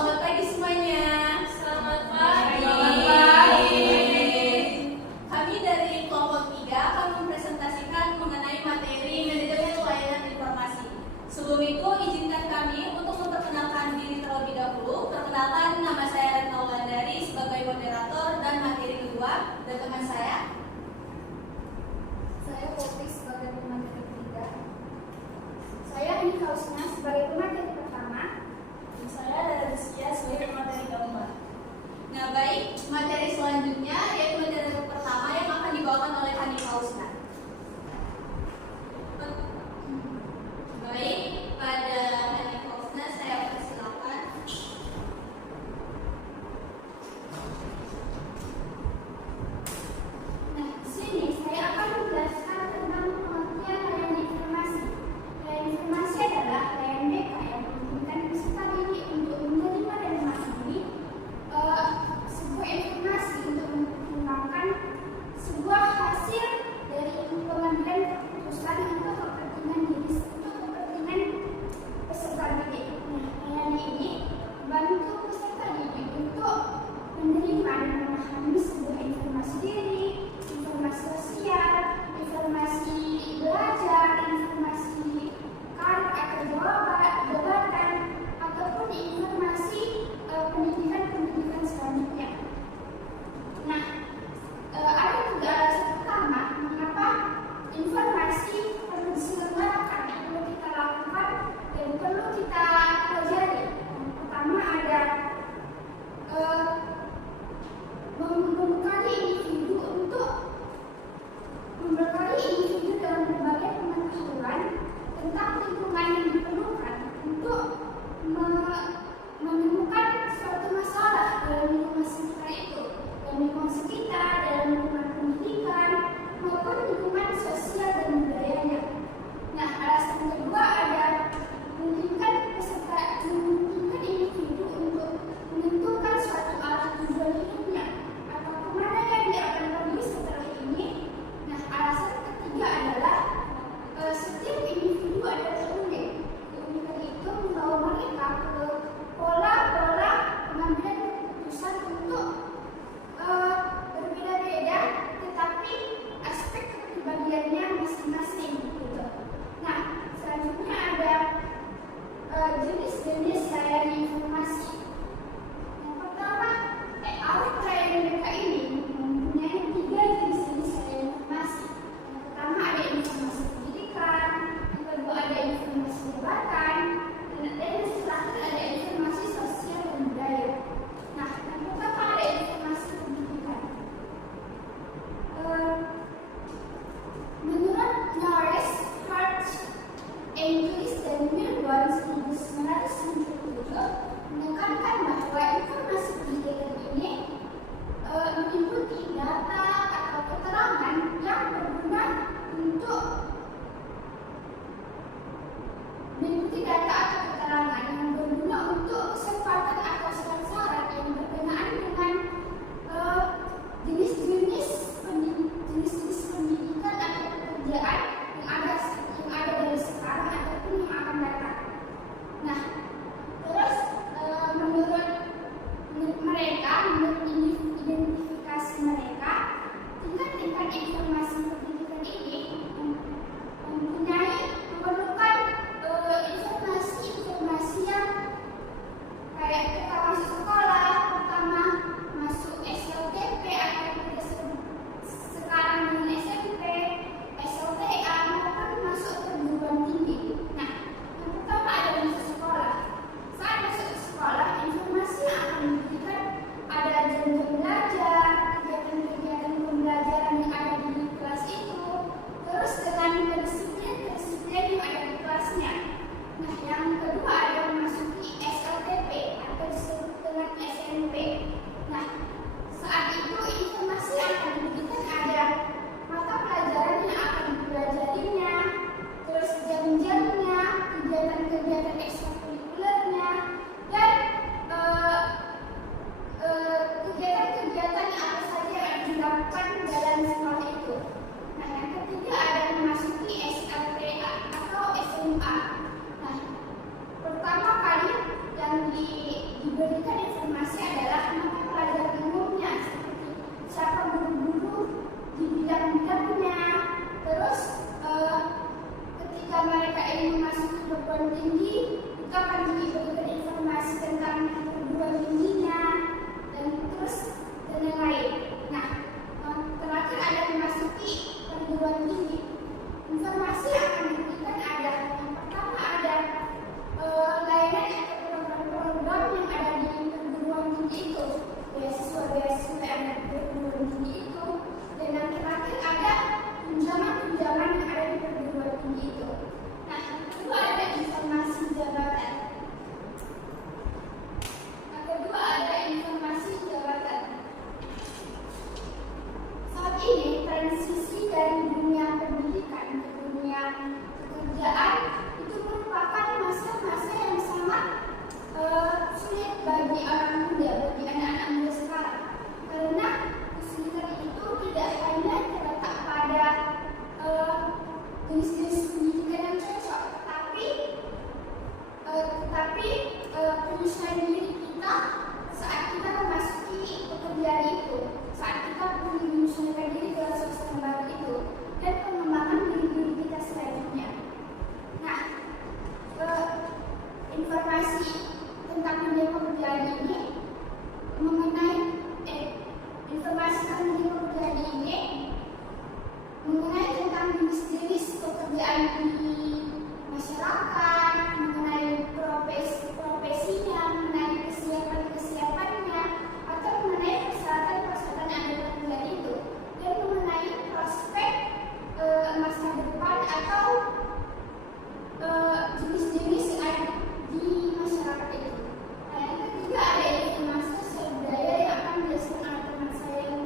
selamat pagi semuanya. Selamat pagi. Selamat pagi. Kami dari kelompok 3 akan mempresentasikan mengenai materi manajemen layanan informasi. Sebelum itu, izinkan kami untuk memperkenalkan diri terlebih dahulu. Perkenalkan, nama saya Retna Wulandari sebagai moderator dan materi kedua, dan teman saya Poppy sebagai pemateri ketiga. Saya Anika Usna sebagai pemateri pertama. Dan saya Rizkia sebagai pemateri keempat. Nah, baik, materi selanjutnya yaitu materi pertama yang akan dibawakan oleh Hanika Usna. Baik, pada Hanika Usna saya persilakan. Nah, di sini saya akan menjelaskan tentang pengertian layanan informasi. Layanan informasi adalah layanan mereka yang memungkinkan peserta didik untuk menerima dan memahami sebuah informasi untuk mempertimbangkan sebuah hasil dari pengambilan keputusan untuk kepentingan diri untuk kepentingan peserta didik. Nah, layanan ini membantu peserta didik untuk menerima dan memahami sebuah informasi diri, informasi sosial, informasi belajar, informasi karir atau jabatan, ataupun informasi pendidikan selanjutnya. Nah, ada juga alasan pertama mengapa informasi perlu diselenggarakan, perlu kita lakukan dan perlu kita pelajari. Yang pertama ada membekali individu dalam berbagai pengetahuan tentang lingkungan yang diperlukan untuk menemukan suatu masalah dalam lingkungan sekitar itu, dalam lingkungan sekitar, dalam lingkungan pendidikan maupun lingkungan sosial dan budayanya. Nah, alasan kedua ada memungkinkan individu untuk menentukan suatu arah tujuan hidupnya atau kemana yang dia akan pergi setelah ini. Nah, alasan ketiga adalah setiap individu adalah unik. Keunikan itu membawa mereka ke pola-pola pengambilan keputusan untuk berbeda-beda, tetapi aspek kepribadiannya masing-masing gitu. Nah, selanjutnya ada jenis-jenis layanan informasi. Yang pertama, alat layanan mereka ini mempunyai 3 jenis layanan informasi. Yang pertama ada informasi pendidikan, yang kedua ada informasi jabatan, dan yang terakhir ada informasi sosial dan budaya. Nah, yang pertama ada informasi pendidikan. Menurut Norris, Hart, English, dan Milburn 1997 menekankan bahwa informasi pendidikan ini meliputi data atau keterangan yang berguna untuk kesempatan atau syarat yang berkenaan dengan jenis-jenis pendidikan atau pekerjaan yang ada dari sekarang ataupun yang akan datang. Nah, terus menurut identifikasi mereka, tingkat-tingkat informasi pendidikan ini memerlukan informasi yang kayak kita masuk sekolah, pertama masuk SLTP atau kita sekarang dengan SMP, SLTA maupun masuk perguruan tinggi. Nah, yang pertama ada masuk sekolah. Saat masuk ke sekolah, informasi yang akan diberikan ada jam-jam belajar, kegiatan-kegiatan pembelajaran yang ada di kelas itu, terus dengan disiplin yang ada di kelasnya. Nah, yang kedua ada memasuki SLTP atau disebut dengan SMP. Nah, saat itu informasi yang akan diberikan ada mata pelajaran yang akan dipelajarinya, terus jam-jamnya, kegiatan-kegiatan ekstrakurikulernya, dan kegiatan-kegiatan yang apa saja yang dilakukan dalam sekolah itu. Nah, yang ketiga ada memasuki SLTA atau SMA. Nah, pertama kali yang diberikan informasi adalah mata pelajaran umumnya seperti siapa guru-guru di bidang-bidangnya. Terus ketika mereka ingin masuk ke perguruan tinggi, itu akan diberikan informasi tentang perguruan tingginya dan terus dan yang lain. Nah, terakhir ada memasuki perguruan tinggi. Informasi yang akan diberikan ada yang pertama ada layanan atau program-program yang ada di perguruan tinggi itu, beasiswa-beasiswa yang ada di perguruan tinggi itu, dan yang terakhir ada tunjangan-tunjangan yang ada di perguruan tinggi itu. Nah, kedua ada informasi jabatan. Yang kedua ada informasi jabatan. Saat ini transisi dari dunia pendidikan ke dunia pekerjaan itu merupakan masa-masa yang sangat sulit bagi orang muda, bagi anak-anak muda sekarang. Karena kesulitan itu tidak hanya terletak pada jenis-jenis pendidikan yang cocok, tetapi penyesuaian diri kita saat kita memasuki pekerjaan itu, saat kita menyesuaikan diri dalam suasana baru itu, dan pengembangan diri kita selanjutnya. Nah, informasi tentang dunia pekerjaan ini mengenai tentang jenis-jenis pekerjaan di masyarakat, mengenai profesinya, mengenai kesiapan-kesiapannya, atau mengenai persyaratan-persyaratan yang ada dalam pekerjaan itu, dan mengenai prospek masa depan atau jenis-jenis yang ada di masyarakat itu. Nah, yang ketiga ada informasi sosial budaya yang akan dijelaskan oleh teman saya yang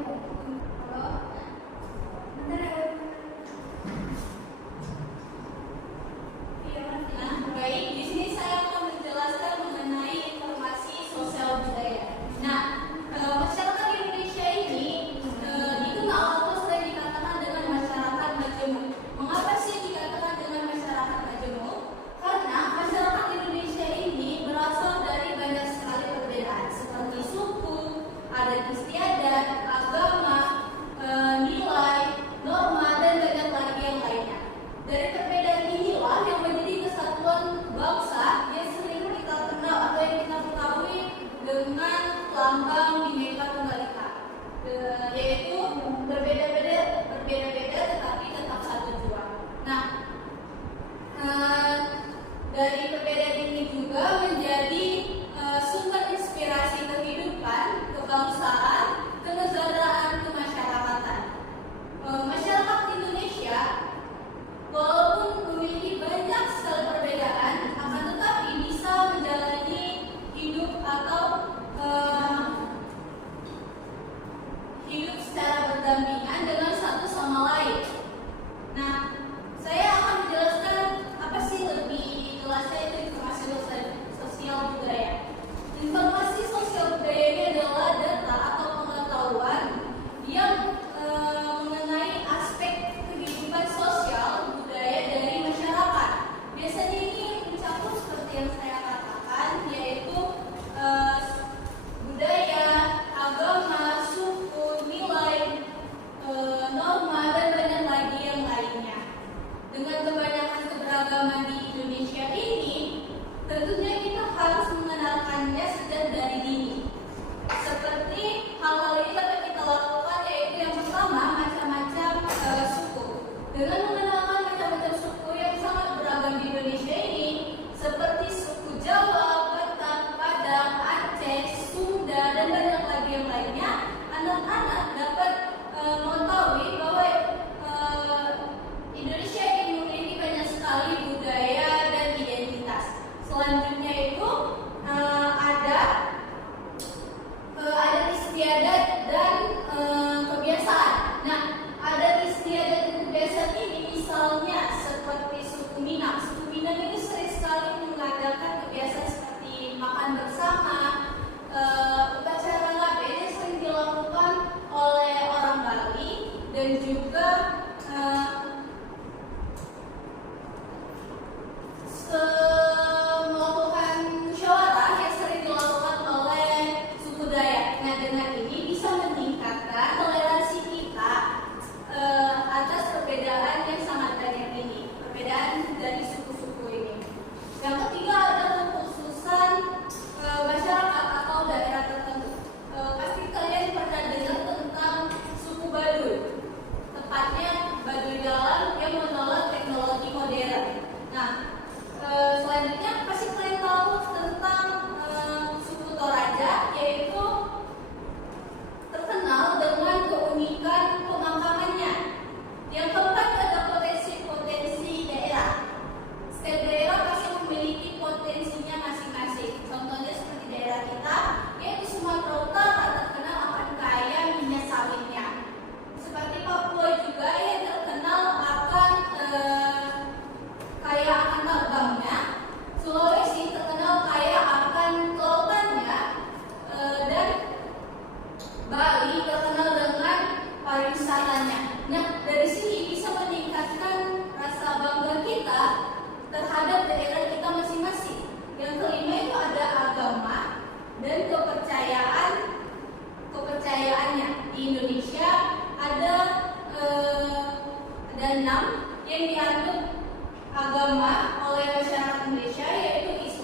Baik,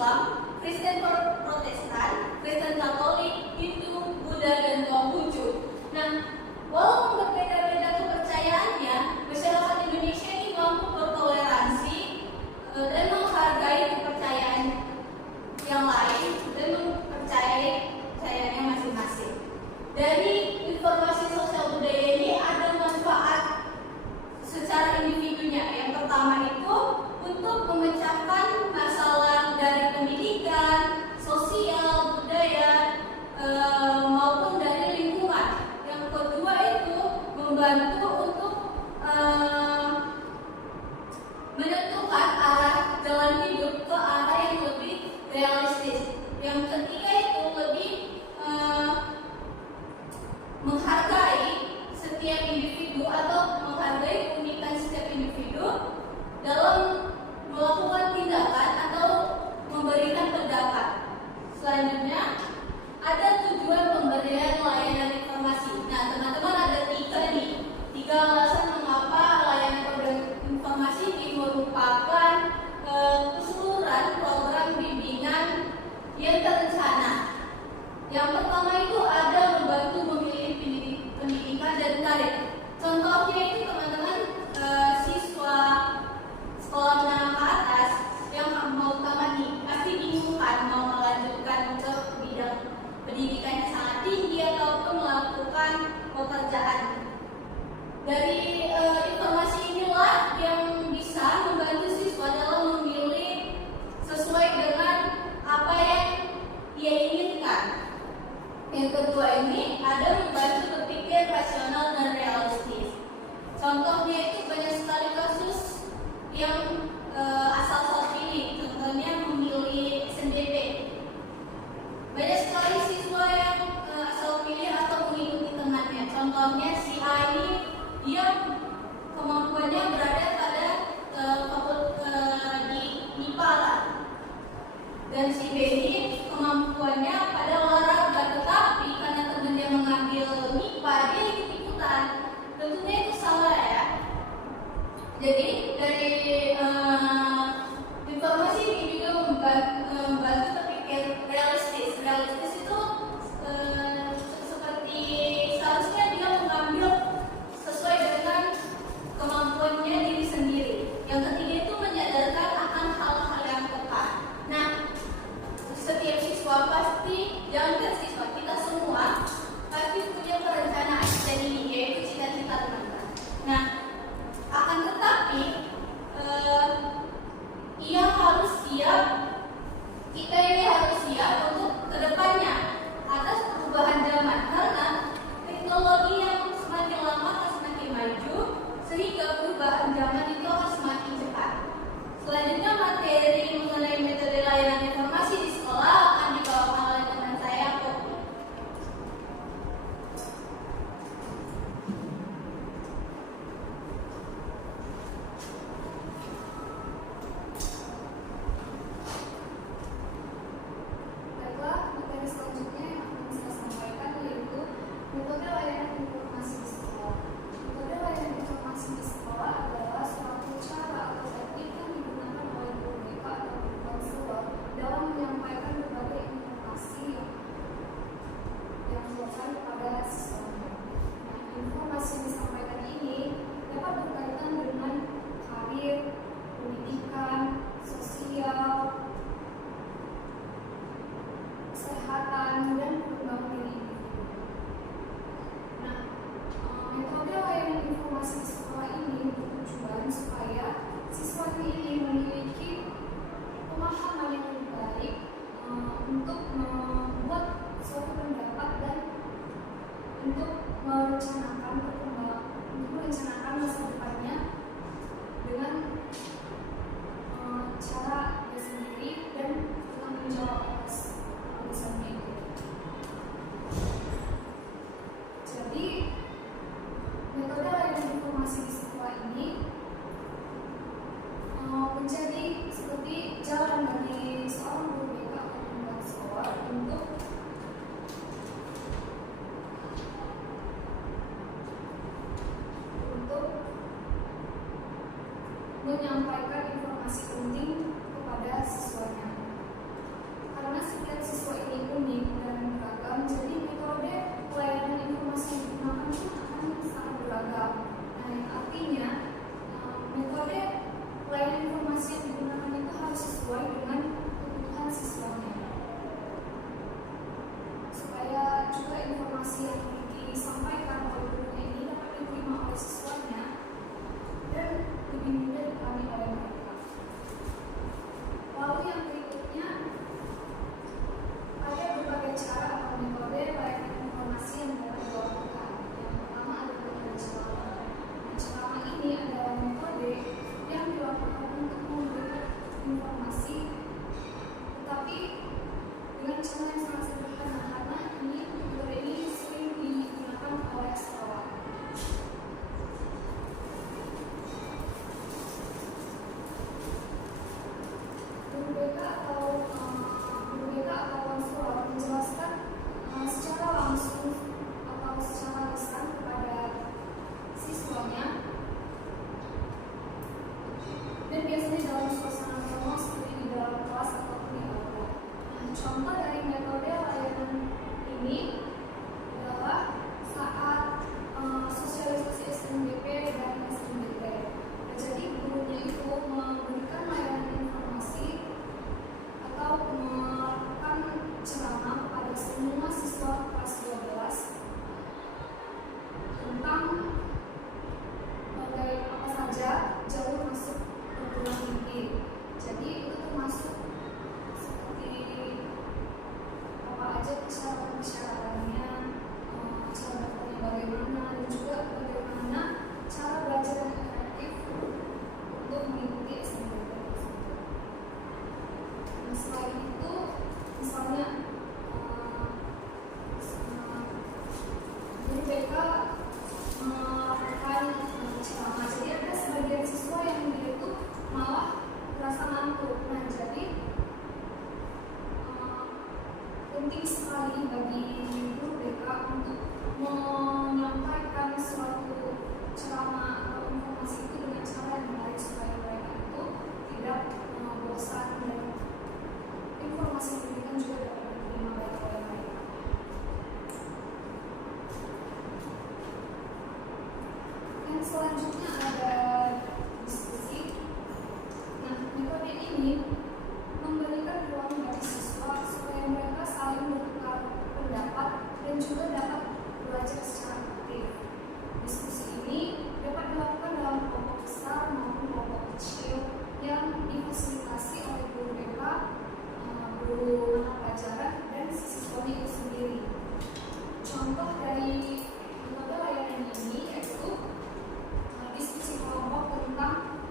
Islam, Kristen Protestan, Kristen Katolik, Hindu, Buddha, dan Konghucu. Nah, walaupun berbeda-beda kepercayaannya, masyarakat Indonesia ini mampu bertoleransi dan menghargai kepercayaan yang lain dan mempercayai kepercayaannya masing-masing. Dari informasi sosial budaya ini ada manfaat secara individunya. Yang pertama itu untuk memecahkan masalah dari pendidikan, sosial, budaya, maupun dari lingkungan. Yang kedua itu membantu untuk menentukan arah jalan hidup ke arah yang lebih realistis. Yang ketiga itu lebih menghargai setiap individu atau menghargai keunikan setiap individu dalam melakukan tindakan atau memberikan pendapat. Selanjutnya ada tujuan pemberian layanan informasi. Nah, teman-teman ada tiga alasan mengapa layanan informasi ini merupakan keseluruhan program bimbingan yang terencana. Yang pertama itu ada membantu memilih pendidikan dan karir. Contohnya itu teman-teman siswa sekolah menengah ke atas yang mau tamat nih pasti bingung kan mau melanjutkan ke bidang pendidikan yang sangat tinggi ataupun melakukan pekerjaan. Dari informasi inilah yang bisa membantu siswa dalam memilih sesuai dengan apa yang ia inginkan. Yang kedua ini ada membantu berpikir rasional dan realistis. Contohnya itu banyak sekali kasus yang asal pilih. Contohnya memilih SNDP. Banyak sekali siswa yang asal pilih atau mengikuti temannya. Contohnya si A ini dia kemampuannya berada pada di MIPA lah. Dan si B ini kemampuannya pada olahraga, tetapi karena temannya mengambil MIPA dia ikut-ikutan. Tentunya itu salah ya. Jadi dari informasi ini juga membantu berpikir realistis. Realistis itu seperti seharusnya dia mengambil sesuai dengan kemampuannya diri sendiri. Yang ketiga itu menyadarkan akan hal-hal yang tepat. Nah, setiap siswa pasti, jangan siswa, kita semua pasti punya perencanaan dan ini yaitu cita-cita teman-teman. Nah, akan tetapi ia harus siap, kita ini harus siap untuk kedepannya atas perubahan zaman karena teknologi yang semakin lama akan semakin maju sehingga perubahan zaman itu akan semakin cepat. Selanjutnya materi mengenai metode layanan informasi di sekolah akan dibawakan oleh teman saya, Poppy. Baiklah, materi selanjutnya yang akan saya sampaikan yaitu metode layanan informasi di sekolah. Metode layanan informasi di sekolah adalah suatu cara atau teknik yang digunakan oleh guru BK atau guru konselor dalam menyampaikan berbagai informasi yang dilakukan kepada siswanya. Nah, informasi yang disampaikan ini dapat berkaitan dengan karir, pendidikan, sosial, kesehatan, dan perkembangan diri individu. Nah, metode layanan informasi di sekolah ini bertujuan supaya siswanya ini memiliki pemahaman yang lebih baik untuk membuat suatu pendapat dan untuk merencanakan masa depannya dengan cara dia sendiri dan tanggung jawab atas urusannya itu. Jadi metode layanan informasi di sekolah ini menjadi seperti jalan bagi seorang guru BK atau guru konselor untuk menyampaikan informasi penting kepada siswanya. contoh dari metode layanan ini adalah saat sosialisasi SNBP dan SNBT. Jadi gurunya itu memberikan layanan informasi atau melakukan ceramah kepada semua siswa kelas 12 tentang apa saja jalur masuk perguruan tinggi. Jadi itu termasuk seperti apa aja persyaratannya, cara daftarnya bagaimana, dan juga bagaimana cara belajar yang efektif untuk mengikuti SNBP tersebut. Nah, selain itu, misalnya guru BK melakukan ceramah, jadi ada sebagian siswa yang dia itu malah merasa ngantuk. Nah, jadi penting sekali bagi guru BK untuk menyampaikan suatu ceramah atau informasi itu dengan cara yang menarik supaya mereka itu tidak bosan dan informasi yang diberikan juga dapat diterima baik oleh mereka. Yang selanjutnya ada diskusi. Nah, metode ini memberikan ruang bagi siswa supaya mereka saling bertukar pendapat dan juga dapat belajar secara aktif. Diskusi ini dapat dilakukan dalam kelompok besar maupun kelompok kecil yang difasilitasi oleh guru BK, guru mata pelajaran, dan siswanya itu sendiri. Contoh dari metode layanan ini yaitu diskusi kelompok tentang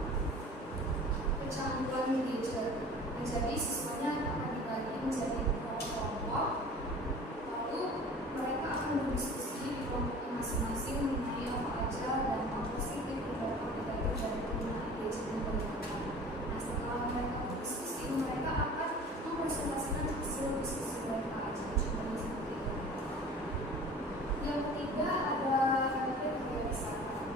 kecanduan gadget. Jadi siswanya akan dibagi menjadi kelompok, lalu mereka akan berdiskusi di kelompoknya masing-masing mengenai apa aja dampak positif dan dampak negatif dari penggunaan gadget yang digunakan. Nah, setelah mereka berdiskusi, mereka akan mempresentasikan hasil diskusi mereka aja. Contohnya seperti itu. Yang ketiga ada metode kebiasaan.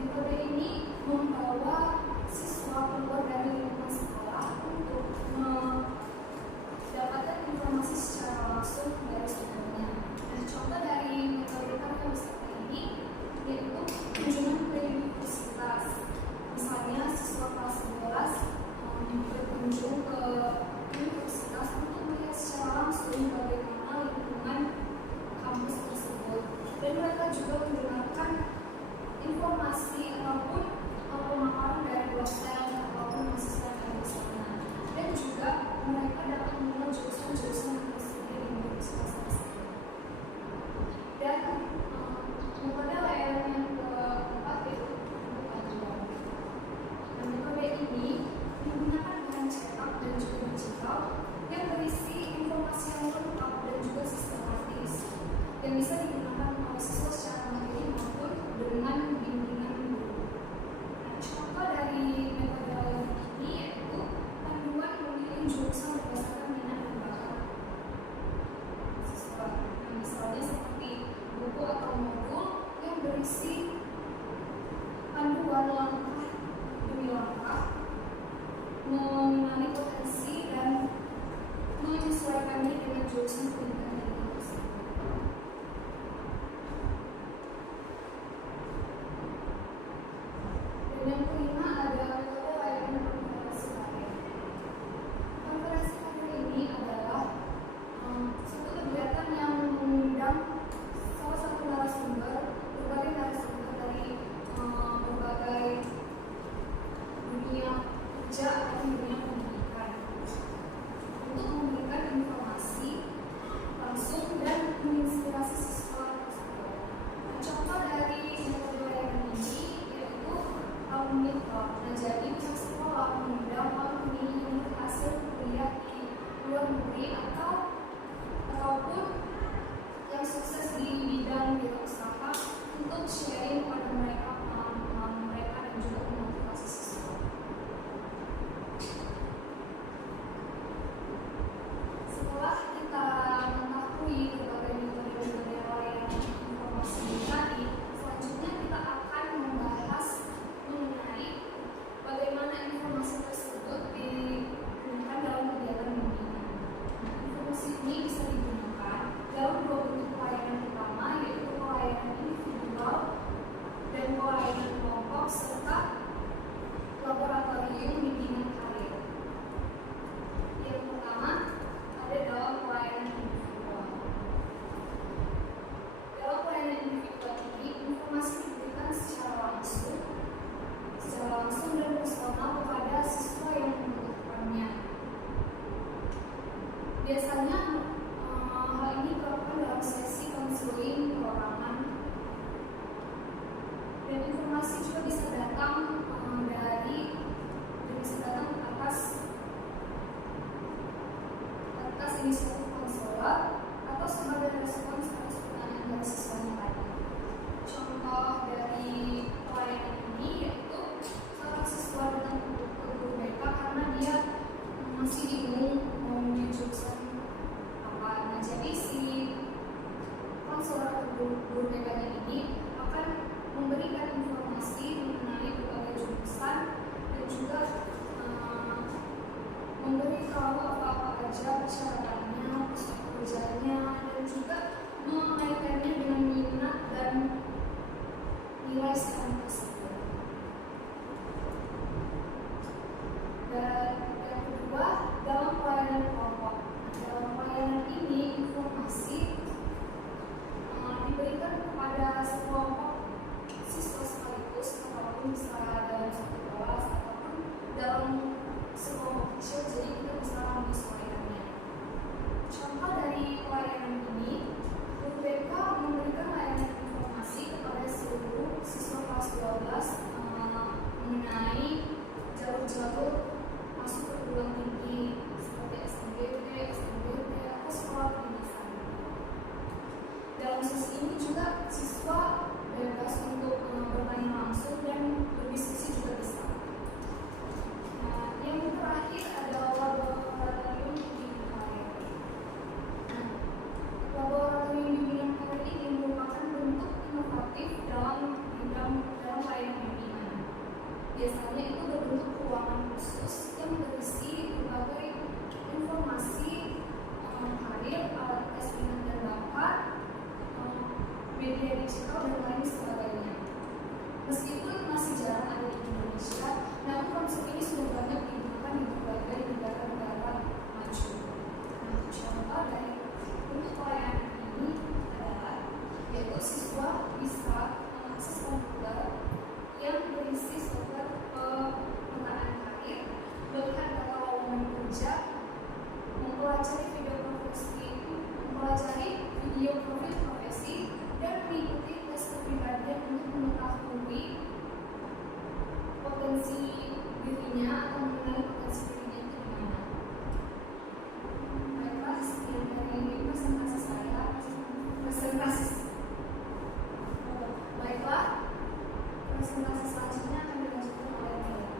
Metode ini membawa siswa keluar dari lingkungan sekolah untuk mendapatkan informasi secara langsung dari sumbernya. Nah, contoh dari metode yang seperti ini yaitu kunjungan ke universitas. Misalnya siswa kelas 11 berkunjung ke universitas untuk melihat secara langsung bagaimana lingkungan kampus tersebut, dan mereka juga mendengarkan informasi ataupun pemaparan dari dosen ataupun mahasiswa yang ada di sana, dan juga mereka dapat mengenal jurusan-jurusan yang tersedia di universitas tersebut. Dan metode layanan yang keempat yaitu pengaduan. Dan metode ini menggunakan bahan cetak dan juga digital yang berisi informasi yang lengkap dan juga sistematis yang bisa digunakan oleh siswa secara mandiri maupun dengan bimbingan guru. Nah, contoh dari metode layanan ini yaitu panduan memilih jurusan berdasarkan minat dan bakat siswa. Biasanya hal ini dilakukan dalam sesi konseling perorangan, dan informasi juga bisa datang atas inisiatif konselor atau sebagai respons atas pertanyaan dari siswanya tadi. Contoh dari pelayanan ini yaitu seorang siswa datang ke guru BK karena dia masih bingung mau memilih jurusan apa. Nah, jadi si konselor atau guru BK ini akan memberikan informasi mengenai berbagai jurusan dan juga memberitahu apa-apa aja persyaratannya, prospek kerjanya, dan juga mengaitkannya dengan minat dan nilai STM tersebut. Dan yang kedua, dalam pelayanan kelompok. Dalam pelayanan ini informasi diberikan kepada sekelompok siswa sekaligus, ataupun bisa dalam satu kelas ataupun dalam sekelompok kecil, jadi kita bisa menyesuaikannya. Contoh dari pelayanan ini, guru BK memberikan layanan informasi kepada seluruh siswa kelas 12 mengenai jalur-jalur masuk perguruan tinggi seperti SNBP, SNBT, atau sekolah kedinasan. Dalam sesi ini juga siswa bebas untuk bertanya langsung dan berdiskusi juga bisa. Yang terakhir adalah laboratorium bimbingan karir. Laboratorium bimbingan karir ini merupakan bentuk inovatif dalam layanan bimbingan. Biasanya itu berbentuk ruangan khusus yang berisi berbagai informasi karir, alat tes minat dan bakat, media digital dan lain sebagainya. Meskipun masih jarang ada di Indonesia, namun konsep ini sudah banyak digunakan di berbagai negara-negara maju. Nah, contoh dari bentuk pelayanan ini adalah yaitu siswa bisa mengakses komputer yang berisi software pemetaan karir, melihat data lowongan kerja, mempelajari video profil profesi, dan mengikuti tes kepribadian untuk mengetahui potensi dirinya atau mengenali potensi dirinya itu di mana. Baiklah, sekian dari presentasi saya. Baiklah, presentasi selanjutnya akan dilanjutkan oleh Maya.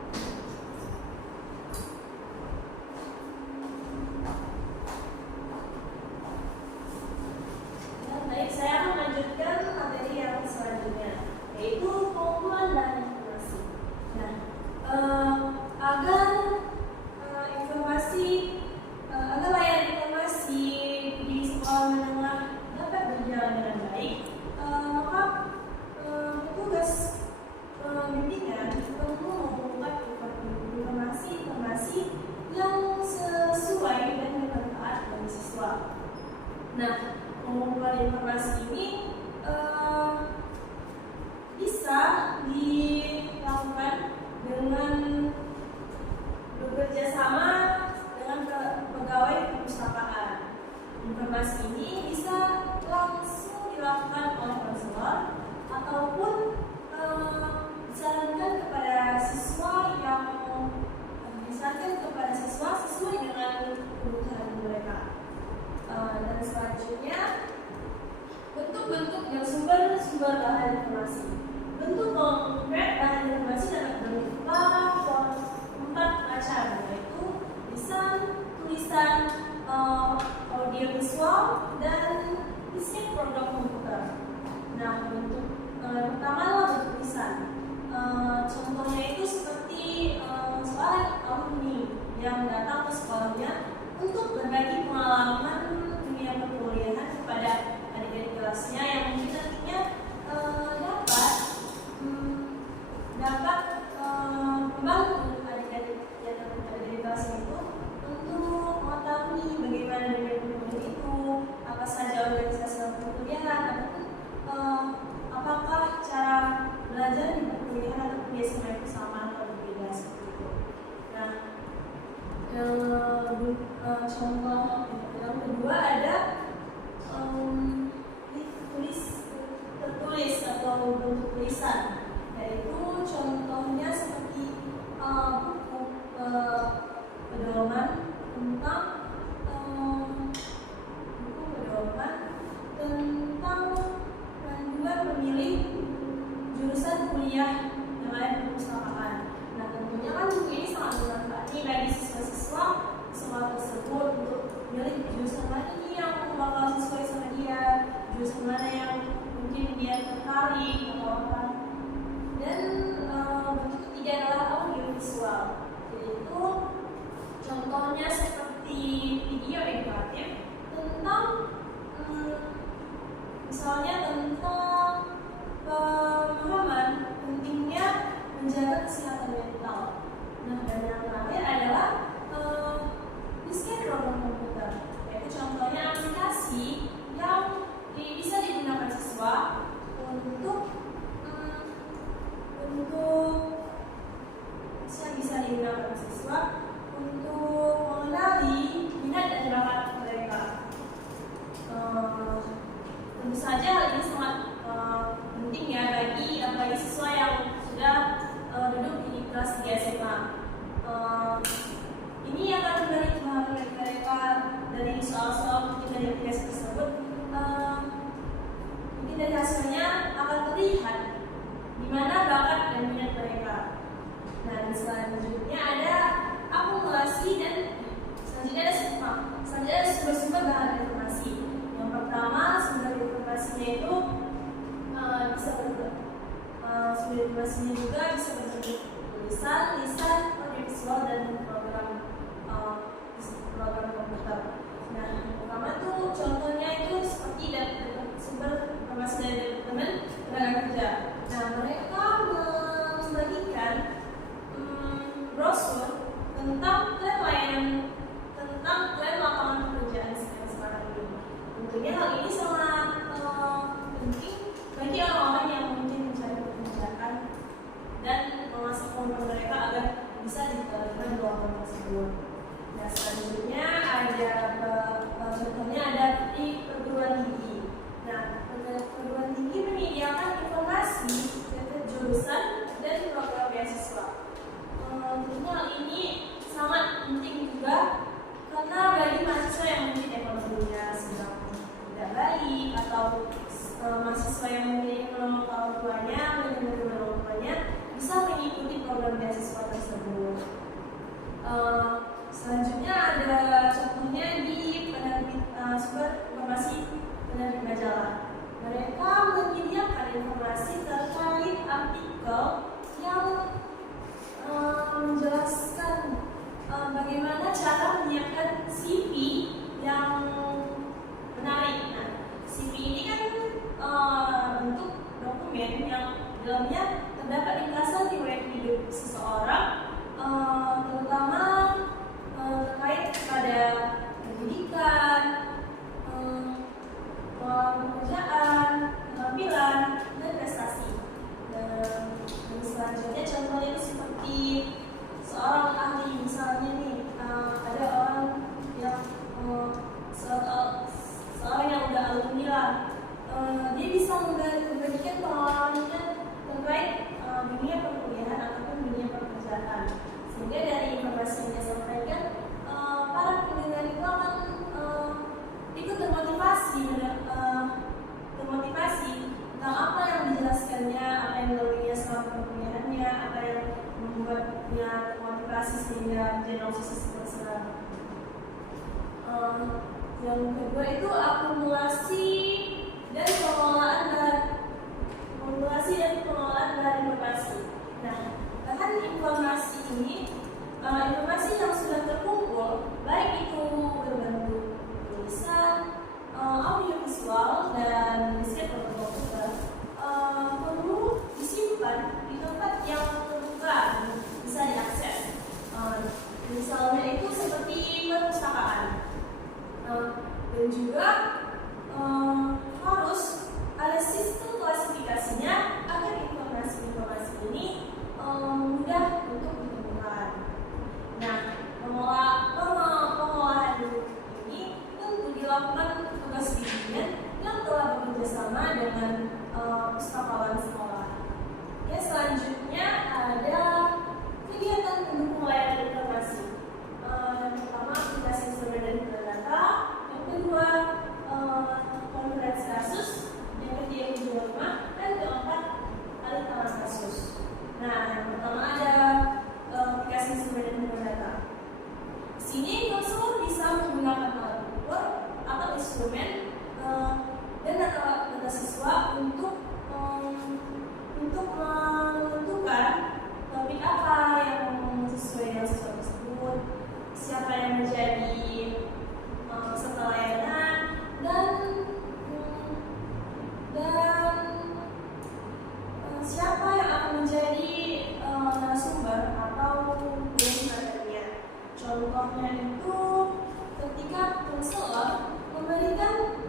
Baik, saya akan melanjutkan materi yang selanjutnya, yaitu pengumpulan dan informasi. Nah, agar layanan informasi di sekolah menengah dapat berjalan dengan baik, maka petugas bimbingan perlu mengumpulkan informasi yang sesuai dan bermanfaat bagi siswa. Nah, pengumpulan informasi ini bisa dilakukan dengan bekerja sama dengan pegawai perpustakaan. Informasi ini bisa langsung dilakukan oleh konselor ataupun disarankan kepada siswa sesuai dengan kebutuhan mereka. Dan selanjutnya, bentuk-bentuk yang sumber bahan informasi. Bentuk konkret bahan informasi dapat berupa 4 macam, yaitu lisan, tulisan, audiovisual, dan isi program komputer. Nah, bentuk pertama adalah bentuk lisan. Contohnya itu seperti seorang alumni yang datang ke sekolahnya untuk berbagi pengalaman dunia perkuliahan kepada adik-adik kelasnya yang mungkin nantinya dapat membantu adik-adik kelasnya itu untuk mengetahui bagaimana dunia perkuliahan itu, apa saja organisasi perkuliahan, ataupun apakah cara belajar di perkuliahan atau biasanya itu sama atau berbeda seperti itu. Nah, contoh kedua ada tertulis atau bentuk tulisan, yaitu contohnya seperti buku pedoman tentang panduan memilih jurusan kuliah yang ada di perpustakaan. Nah, tentunya kan buku ini sangat bermanfaat nih bagi siswa-siswa sekolah tersebut untuk memilih jurusan mana nih yang bakal sesuai sama dia, jurusan mana yang mungkin dia tertarik atau apa. Dan bentuk ketiga adalah audiovisual, yaitu contohnya seperti video edukatif tentang misalnya tentang pemahaman pentingnya menjaga kesehatan mental. Nah, dan yang terakhir adalah program komputer, yaitu contohnya aplikasi yang bisa digunakan siswa untuk mengenali minat dan bakat mereka. Tentu saja hal ini sangat penting ya bagi siswa yang sudah duduk di kelas 3 SMA. Ini akan memberi pemahaman bagi mereka dari soal-soal mungkin dari aplikasi tersebut. Mungkin dari hasilnya akan terlihat di mana bakat dan minat mereka. Dan selanjutnya ada akumulasi dan selanjutnya ada sumber-sumber bahan informasi. Yang pertama, sumber informasinya itu sumber informasinya juga bisa berbentuk tulisan, lisan, audiovisual dan program komputer. Nah, yang pertama tuh contohnya itu seperti sumber informasi dari Departemen Tenaga Kerja. Nah, mereka membagikan brosur tentang tren lapangan pekerjaan sekarang ini. Tentunya hal ini sangat penting bagi orang-orang yang mungkin mencari pekerjaan dan mengasah kemampuan mereka agar bisa diterima di lapangan tersebut. Nah, selanjutnya contohnya ada di perguruan tinggi. Nah, perguruan tinggi menyediakan informasi terkait jurusan dan program beasiswa. Tentunya hal ini sangat penting juga karena bagi mahasiswa yang mungkin ekonominya sedang tidak baik atau mahasiswa yang memiliki ekonomi orang tuanya bisa mengikuti program beasiswa tersebut. Selanjutnya ada contohnya di sumber informasi penerbit majalah. Mereka menyediakan informasi terkait artikel yang menjelaskan bagaimana cara menyiapkan CV yang menarik. Nah, CV ini kan bentuk dokumen yang dalamnya terdapat ringkasan riwayat hidup seseorang, terutama terkait pada pendidikan, pekerjaan, keterampilan, dan prestasi. Dan selanjutnya contohnya seperti seorang ahli, misalnya nih ada orang yang seorang yang udah alumni lah, dia bisa memberikan pengalamannya terkait dunia perkuliahan ataupun dunia pekerjaan, sehingga dari informasi yang dia sampaikan para pendengar itu akan ikut termotivasi tentang apa yang dijelaskannya, apa yang dilaluinya selama perkuliahannya, apa yang membuatnya termotivasi sehingga menjadi sukses seperti sekarang. Yang kedua itu akumulasi dan pengelolaan bahan informasi. Nah, bahan informasi ini informasi yang sudah terkumpul, baik itu berbentuk tulisan, audiovisual dan diskret atau komputer, perlu disimpan di tempat yang terbuka bisa diakses. Misalnya itu seperti perpustakaan, dan juga harus ada sistem klasifikasinya agar informasi ini mudah untuk ditemukan. Nah, pengolahan ini tentu dilakukan dengan pustakawan sekolah. Ya, selanjutnya ada kegiatan pendukung layanan informasi. Yang pertama aplikasi sumber dan data, yang kedua konferensi kasus, yang ketiga uji rumah, dan keempat alih tangan kasus. Nah, yang pertama ada aplikasi sumber dan data. Di sini konselor bisa menggunakan alat ukur atau instrumen dan data siswa untuk menentukan topik apa yang sesuai dengan siswa tersebut, siapa yang menjadi peserta layanan, dan siapa yang akan menjadi narasumber atau guest materinya. Contohnya itu ketika konselor memberikan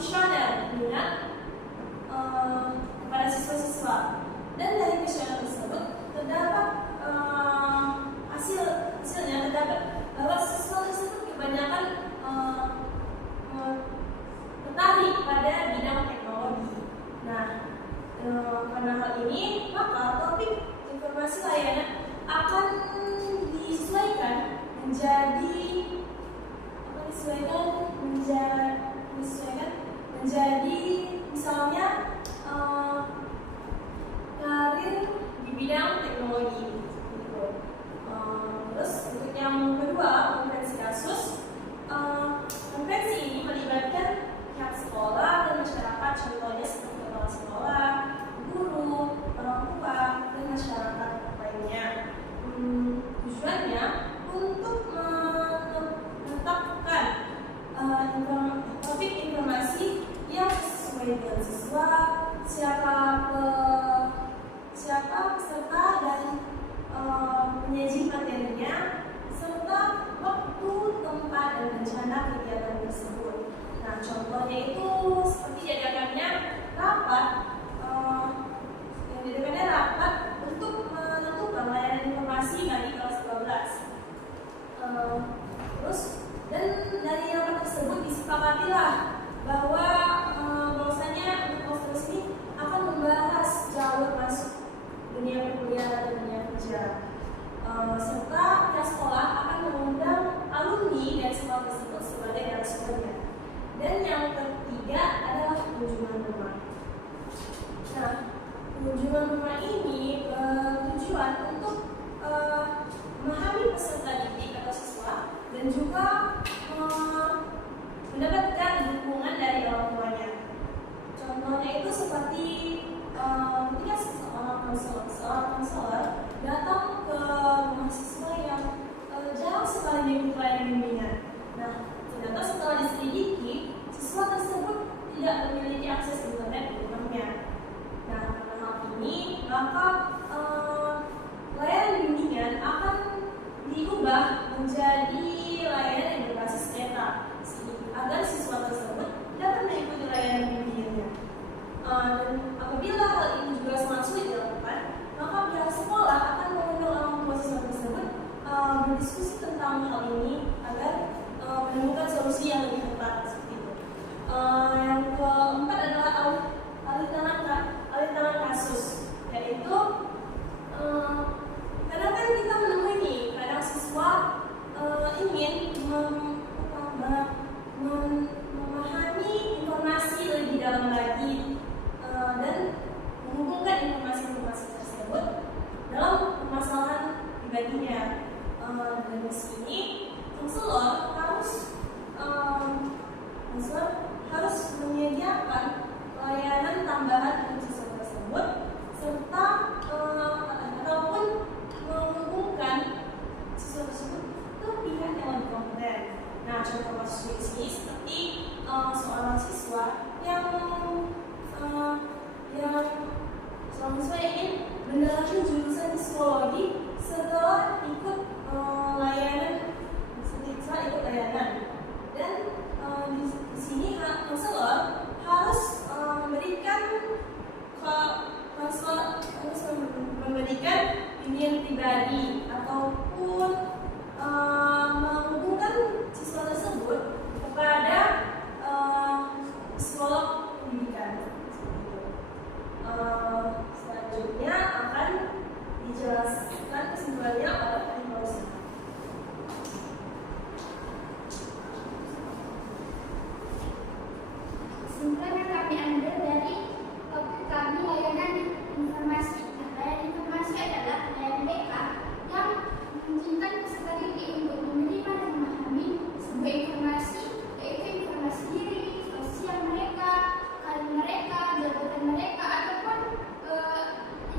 kuesioner minat kepada siswa-siswa, dan dari kuesioner tersebut terdapat hasilnya terdapat bahwa siswa tersebut kebanyakan tertarik pada bidang teknologi. Nah, karena hal ini maka topik informasi layanan akan disesuaikan menjadi misalnya karir di bidang teknologi gitu. Terus untuk yang kedua, konferensi kasus. Konferensi ini melibatkan pihak sekolah dan masyarakat, contohnya seperti kepala sekolah, guru, orang tua, dan masyarakat lainnya. Tujuannya untuk menetapkan topik informasi yang sesuai dengan siswa, siapa peserta dan penyaji materinya, serta waktu, tempat, dan rencana kegiatan tersebut. Nah, contohnya itu seperti diadakannya rapat untuk menentukan layanan informasi bagi kelas 12. Terus dan dari rapat tersebut disepakatilah bahwasanya untuk kelas 12 ini akan membahas jalur masuk dunia perkuliahan dan dunia kerja. Serta pihak sekolah akan mengundang alumni dari sekolah tersebut sebagai narasumbernya. Dan yang ketiga adalah kunjungan rumah. Nah, kunjungan rumah ini bertujuan untuk memahami peserta didik atau siswa dan juga mendapatkan dukungan dari orang tuanya. Contohnya itu seperti ketika seorang konselor datang ke mahasiswa yang jarang sekali mengikuti layanan bimbingan. Nah, ternyata setelah diselidiki, siswa tersebut tidak memiliki akses internet di rumahnya. Nah, karena hal ini, maka layanan bimbingan akan diubah menjadi layanan yang berbasis data agar siswa tersebut dapat mengikuti layanan bimbingannya. Dan apabila hal ini juga sangat sulit dilakukan, maka pihak sekolah akan mengundang orang tua siswa tersebut berdiskusi tentang hal ini agar menemukan solusi yang lebih tepat seperti itu. Yang keempat adalah alih tangan kasus, yaitu kadang kan kita menemui nih, kadang siswa ingin memahami informasi lebih dalam lagi dan menghubungkan informasi-informasi tersebut dalam permasalahan pribadinya. Dan di sini konselor harus menyediakan layanan tambahan untuk siswa tersebut serta ataupun menghubungkan siswa tersebut ke pihak yang lebih kompeten. Nah, contoh kasus di sini seperti seorang siswa yang ingin mendalami jurusan psikologi setelah ikut layanan, dan di sini konselor harus memberikan bimbingan pribadi ataupun menghubungkan siswa tersebut kepada psikolog pendidikan. mengambil dari topik kami layanan informasi. Nah, layanan informasi adalah layanan BK yang memungkinkan peserta didik untuk menerima dan memahami sebuah informasi, yaitu informasi diri, sosial mereka, karir mereka, jabatan mereka, ataupun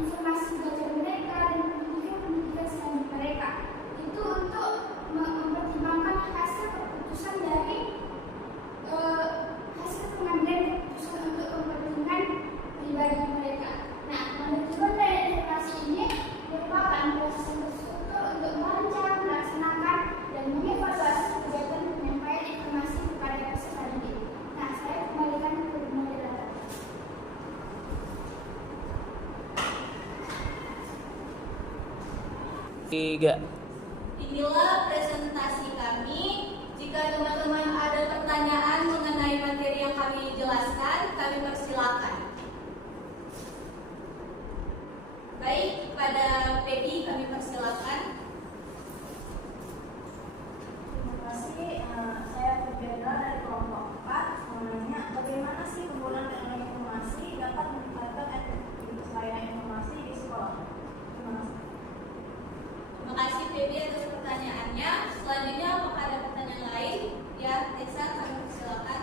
informasi belajar mereka dan pendidikan selanjutnya mereka. Itu untuk mempertimbangkan hasil keputusan dari hasil pengambilan keputusan untuk kepentingan pribadi mereka. Nah, manajemen dari informasi ini merupakan proses yang terstruktur untuk merancang, melaksanakan, dan mengevaluasi kegiatan penyampaian informasi kepada peserta didik. Nah, saya kembalikan ke moderator. Tiga. Inilah presentasi kami. Jika teman-teman ada pertanyaan mengenai materi yang kami jelaskan, kami persilakan. Baik, pada Pedi kami persilakan. Terima kasih. Saya Febriana dari kelompok 4 mau nanya bagaimana sih penggunaan teknologi informasi dapat meningkatkan efektivitas layanan informasi di sekolah. Terima kasih. Terima kasih Pedi atas pertanyaannya. Selanjutnya apakah ada pertanyaan lain? Ya, Tessa kami persilakan.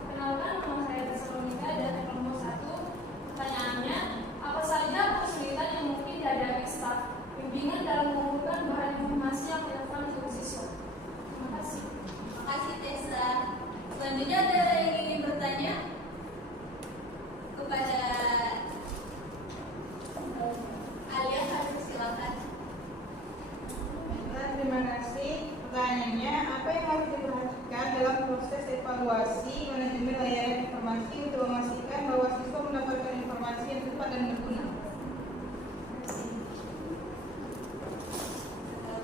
Perkenalkan, nama saya Tesalonika dari kelompok 1. Pertanyaannya, apa saja kesulitan yang mungkin dihadapi staf bimbingan dalam mengumpulkan bahan informasi yang relevan untuk siswa? Terima kasih. Terima kasih Tessa. Selanjutnya ada yang ingin bertanya kepada Alia, kami persilakan. Baiklah, terima kasih. Pertanyaannya, apa yang harus diperhatikan dalam proses evaluasi manajemen layanan informasi untuk memastikan bahwa siswa mendapatkan informasi yang tepat dan berguna?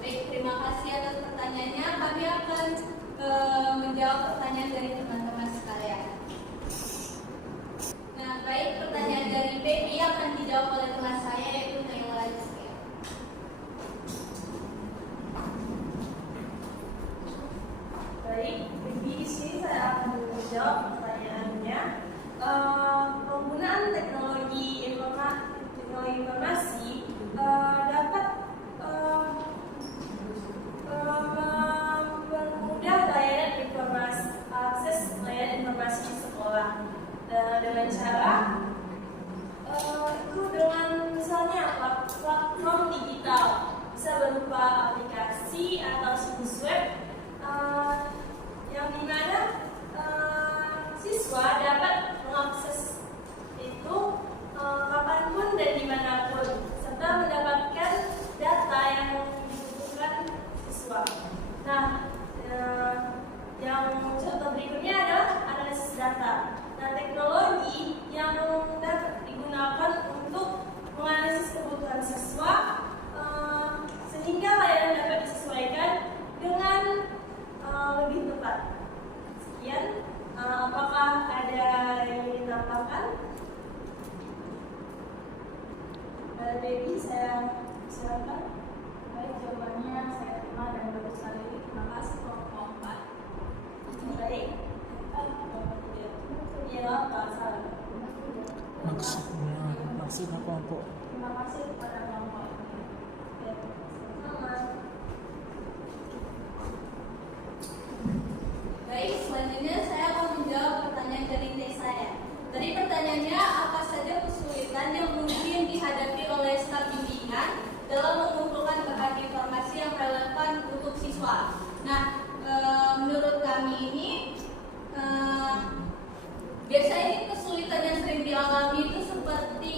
Baik, terima kasih atas pertanyaannya. Kami akan menjawab pertanyaan dari teman-teman sekalian. Nah, baik, pertanyaan dari Baby akan dijawab oleh teman saya, yaitu Naila Rizky. Baik, di sini saya akan menjawab pertanyaannya. Penggunaan teknologi informasi dapat mempermudah layanan informasi, akses layanan informasi di sekolah dengan cara itu dengan misalnya platform digital, bisa berupa aplikasi atau situs web yang dimana siswa dapat mengakses itu kapanpun dan dimanapun, serta mendapatkan data yang dibutuhkan siswa. Nah, yang contoh berikutnya adalah analisis data. Nah, teknologi yang dapat digunakan untuk menganalisis kebutuhan siswa sehingga layanan dapat disesuaikan dengan lebih tepat. Sekian, apakah ada yang ingin ditambahkan? Baby, saya silakan. Baik, jawabannya saya terima dan bagus sekali. Terima kasih kelompok 4. Baik. Iya, Pak. Salah. Maksudnya kelompok. Terima kasih kepada kelompok. Ya, sama. Baik, selanjutnya saya akan menjawab pertanyaan dari Tessa ya. Tadi pertanyaannya, apa saja kesulitan yang mungkin dihadapi oleh staf bimbingan dalam mengumpulkan bahan informasi yang relevan untuk siswa. Nah, menurut kami ini biasanya kesulitan yang sering dialami itu seperti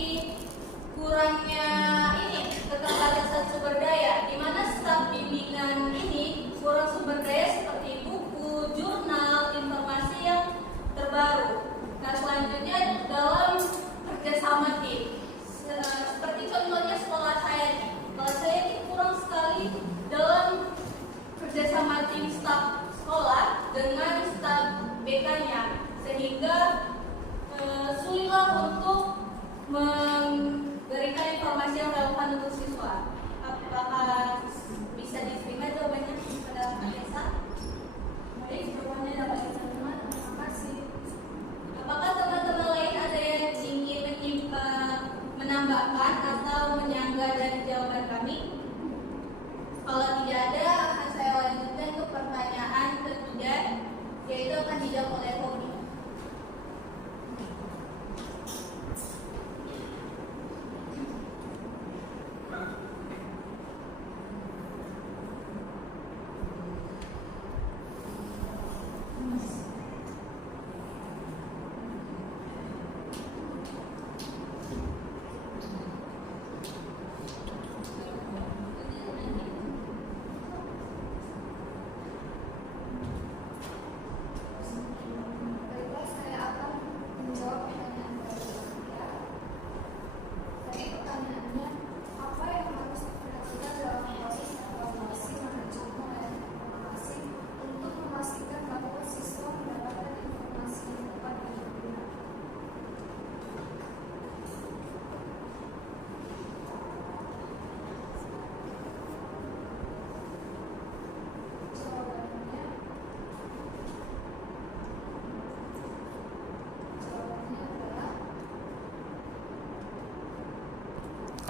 kurangnya keterbatasan sumber daya, di mana staf bimbingan ini kurang sumber daya seperti buku, jurnal, informasi yang terbaru. Nah, selanjutnya dalam kerjasama tim, seperti contohnya sekolah saya nih. Sekolah saya ini kurang sekali dalam kerjasama tim staf sekolah dengan staf BK-nya, sehingga sulitlah untuk memberikan informasi yang relevan untuk siswa. Apakah bisa diterima jawabannya pada Pak Desa? Baik, jawabannya dapat diterima.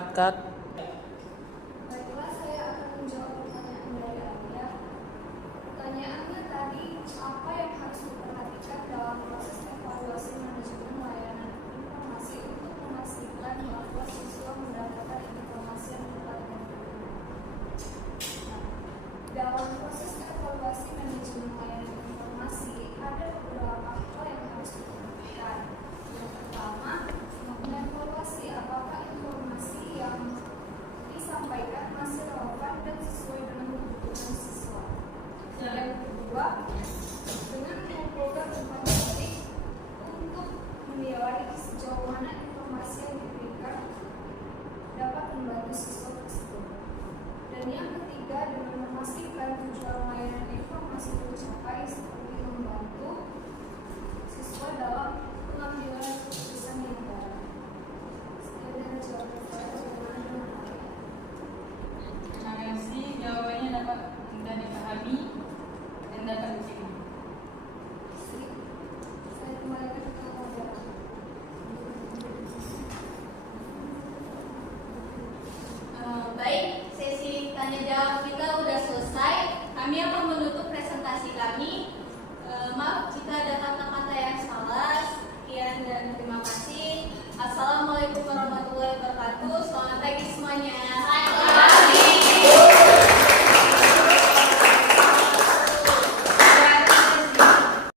Cut. Baiklah, saya akan menjawab pertanyaan dari Anda. Pertanyaannya tadi, apa yang harus diperhatikan dalam proses evaluasi manajemen layanan informasi untuk memastikan bahwa siswa mendapatkan informasi yang tepat dan benar? Nah, dalam proses evaluasi manajemen layanan informasi, ada beberapa hal yang harus diperhatikan. Yang pertama, mengevaluasi apakah informasi yang disampaikan masih relevan dan sesuai dengan kebutuhan siswa. Yang kedua, dengan mengumpulkan informasi untuk menilai sejauh mana informasi yang diberikan dapat membantu siswa tersebut. Dan yang ketiga, dengan memastikan tujuan layanan informasi tercapai seperti membantu siswa dalam pengambilan keputusan yang baik. Sekian dari jawaban saya. Bagaimana dengan Anda? Terima kasih, jawabannya dapat mudah dipahami dan dapat diterima. Saya kembalikan ke kamera. Baik, sesi tanya jawab kita udah selesai. Kami akan menutup presentasi kami. Maaf jika ada kata-kata yang salah. Sekian dan terima kasih. Assalamualaikum warahmatullahi wabarakatuh. Selamat pagi semuanya.